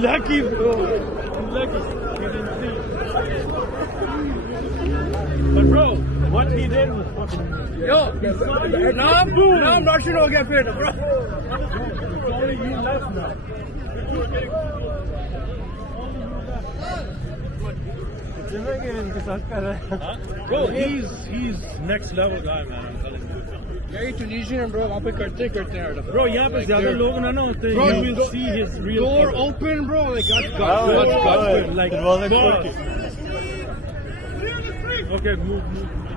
lucky, bro. Lucky. He didn't see. But bro, what he did was fucking. Yo, now I'm rushing to get paid, bro. It's only you left now. Bro, he's next level guy, man. I'm telling you. यही Tunisian bro, वहाँ पे करते हैं Bro, यहाँ पे ज़्यादा लोग ना होते हैं. You will see his real door people. open, bro. Like Like It wasn't God. working. Okay, move.